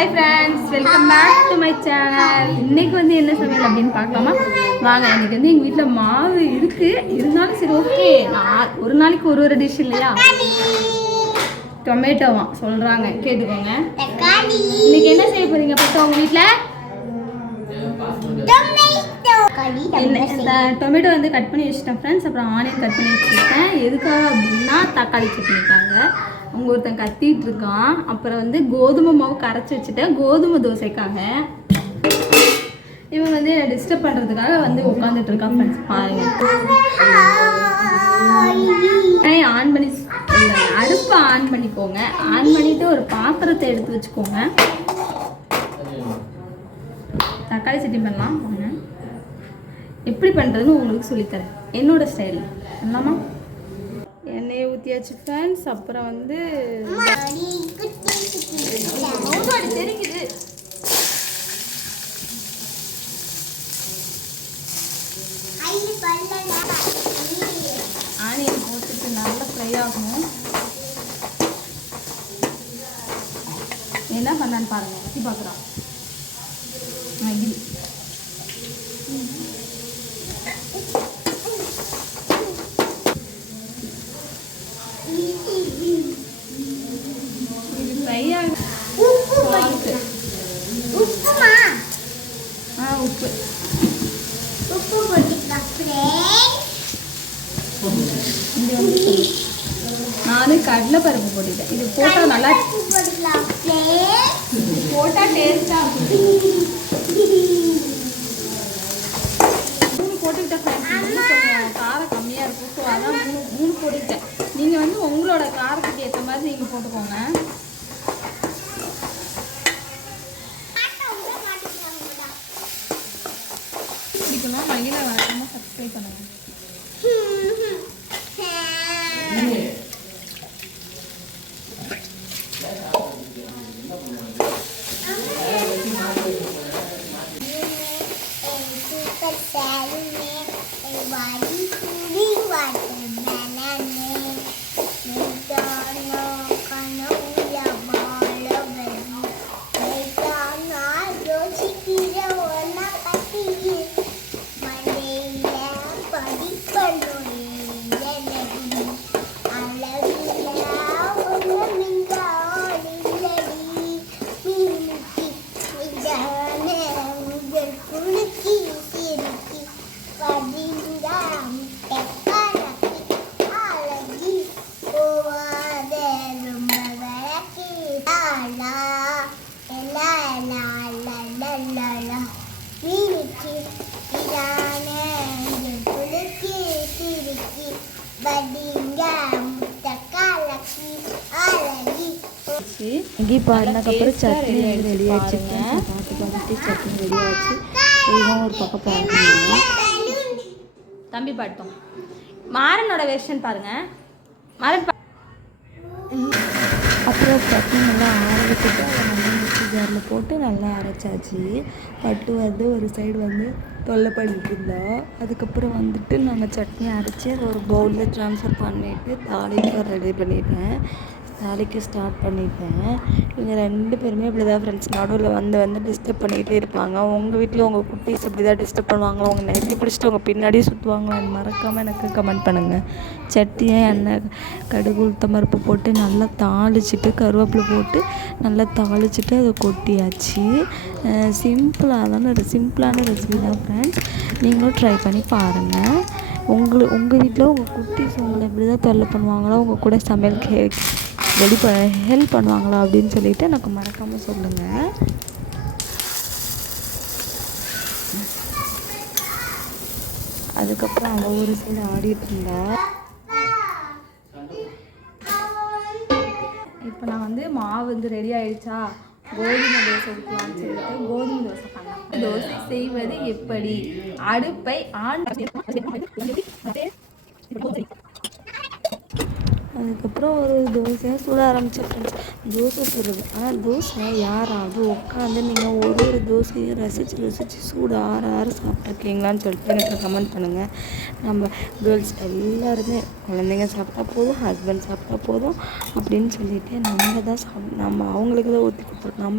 Hi friends, welcome back to my channel. இன்றைக்கி வந்து என்ன சமையல் அப்படின்னு பார்க்கலாமா வாங்க. இன்றைக்கி வந்து எங்கள் வீட்டில் மாவு இருக்குது, இருந்தாலும் சரி ஓகே, நான் ஒரு நாளைக்கு ஒரு டிஷ் இல்லையா. டொமேட்டோவா சொல்கிறாங்க, கேட்டுக்கோங்க. இன்றைக்கி என்ன செய்ய போகிறீங்க பார்த்தா உங்கள் வீட்டில்? டொமேட்டோ வந்து கட் பண்ணி வச்சுட்டேன் ஃப்ரெண்ட்ஸ். அப்புறம் ஆனியன் கட் பண்ணி வச்சுருக்கேன். எதுக்காக அப்படின்னா தக்காளி சட்னிக்காக. அவங்க ஒருத்தன் கத்திட்டு இருக்கான். அப்புறம் வந்து கோதுமை மாவு கரைச்சி வச்சுட்டேன் கோதுமை தோசைக்காக. இவங்க வந்து என்னை டிஸ்டர்ப் பண்ணுறதுக்காக வந்து உட்காந்துட்டு இருக்கான் ஃப்ரெண்ட்ஸ். பாருங்க, ஆன் பண்ணி அடுப்பை ஆன் பண்ணிக்கோங்க. ஆன் பண்ணிவிட்டு ஒரு பாத்திரத்தை எடுத்து வச்சுக்கோங்க. தக்காளி சட்னி பண்ணலாம். எப்படி பண்ணுறதுன்னு உங்களுக்கு சொல்லித்தரேன் என்னோட ஸ்டைல். பண்ணலாமா? எண்ணெயை ஊற்றியாச்சு ஃப்ரெண்ட்ஸ். அப்புறம் வந்து தெரிக்குது. ஆனியன் போட்டுட்டு நல்லா ஃப்ரை ஆகணும். என்ன பண்ணான்னு பாருங்க, ஊற்றி பார்க்குறான். இது நானு கடலை பருப்பு போட்டுட்டேன். இது போட்டால் நல்லா போட்டால் டேஸ்டாக இருக்கும். மூணு போட்டுக்கிட்டேன் கொஞ்சம் காரம் கம்மியாக இருக்கும். ஸோ அதான் மூணு போட்டுக்கிட்டேன். நீங்கள் வந்து உங்களோட காரத்துக்கு ஏற்ற மாதிரி நீங்கள் போட்டுக்கோங்க. பிடிக்கணும். மகிழ வராமல் சப்ஸ்கிரைப் பண்ணுங்கள். இங்கே பாருனதுக்கப்புறம் சட்னி ரெடி ஆச்சுங்க. பார்த்து சட்னி ரெடி ஆச்சு. இதுவும் ஒரு பக்கம் பாருங்க. தம்பி பாட்டும் மாறனோட வெர்ஷன் பாருங்க. மாறன் அப்புறம் சட்னி நல்லா ஆற வச்சுட்டு அதை நல்லா மிக்ஸி ஜாரில் போட்டு நல்லா அரைச்சாச்சு. பட்டு வந்து ஒரு சைடு வந்து தொல்லை பண்ணிட்டு இருந்தோம். அதுக்கப்புறம் வந்துட்டு நாங்கள் சட்னி அரைச்சி அதை ஒரு பவுலில் ட்ரான்ஸ்ஃபர் பண்ணிவிட்டு தாளிக்க ரெடி பண்ணிட்டேன். தாளிக்க ஸ்டார்ட் பண்ணிட்டேன். இவங்க ரெண்டு பேருமே இப்படி தான் ஃப்ரெண்ட்ஸ் நடுவில் வந்து டிஸ்டர்ப் பண்ணிகிட்டே இருப்பாங்க. உங்கள் வீட்டில் உங்கள் குட்டீஸ் அப்படி தான் டிஸ்டர்ப் பண்ணுவாங்க. அவங்க நெட்டி பிடிச்சிட்டு உங்கள் பின்னாடியே சுற்றுவாங்களான்னு மறக்காமல் எனக்கு கமெண்ட் பண்ணுங்கள். சட்டியை எண்ணெய் கடுகு உளுத்தம் பருப்பு போட்டு நல்லா தாளிச்சிட்டு கருவேப்பிலை போட்டு நல்லா தாளிச்சிட்டு அதை கொட்டியாச்சு. சிம்பிளான ரெசிபி தான் ஃப்ரெண்ட்ஸ். நீங்களும் ட்ரை பண்ணி பாருங்கள். உங்கள் வீட்டில் உங்கள் குட்டீஸ் உங்களை எப்படி தான் தொல்லை பண்ணுவாங்களோ, உங்கள் கூட சமையலுக்கு ஹெல்ப் பண்ணுவாங்களா அப்படின்னு சொல்லிட்டு எனக்கு மறக்காமல் சொல்லுங்கள். அதுக்கப்புறம் அவள் ஒரு சைடு ஆடிட்டு இருந்தா. இப்போ நான் வந்து மாவு வந்து ரெடி ஆயிடுச்சா, கோதுமை தோசை ஊற்றலான்னு சொல்லிட்டு கோதுமை தோசை பண்ணலாம். தோசை செய்வது எப்படி? அடுப்பை ஆன் அதுக்கப்புறம் ஒரு தோசையாக சுட ஆரம்பித்தேன் ஃப்ரெண்ட்ஸ். தோசை சுடுறது, ஆனால் தோசை யாராவது உட்காந்து நீங்கள் ஒரு தோசையை ரசித்து சூடு ஆற சாப்பிட்ருக்கீங்களான்னு சொல்லிட்டு எனக்கு கமெண்ட் பண்ணுங்கள். நம்ம கேர்ள்ஸ் எல்லாருமே குழந்தைங்க சாப்பிட்டா போதும், ஹஸ்பண்ட் சாப்பிட்டா போதும் அப்படின்னு சொல்லிட்டு நம்ம தான் நம்ம அவங்களுக்கு தான் ஊற்றி கொடுத்துருக்கோம். நம்ம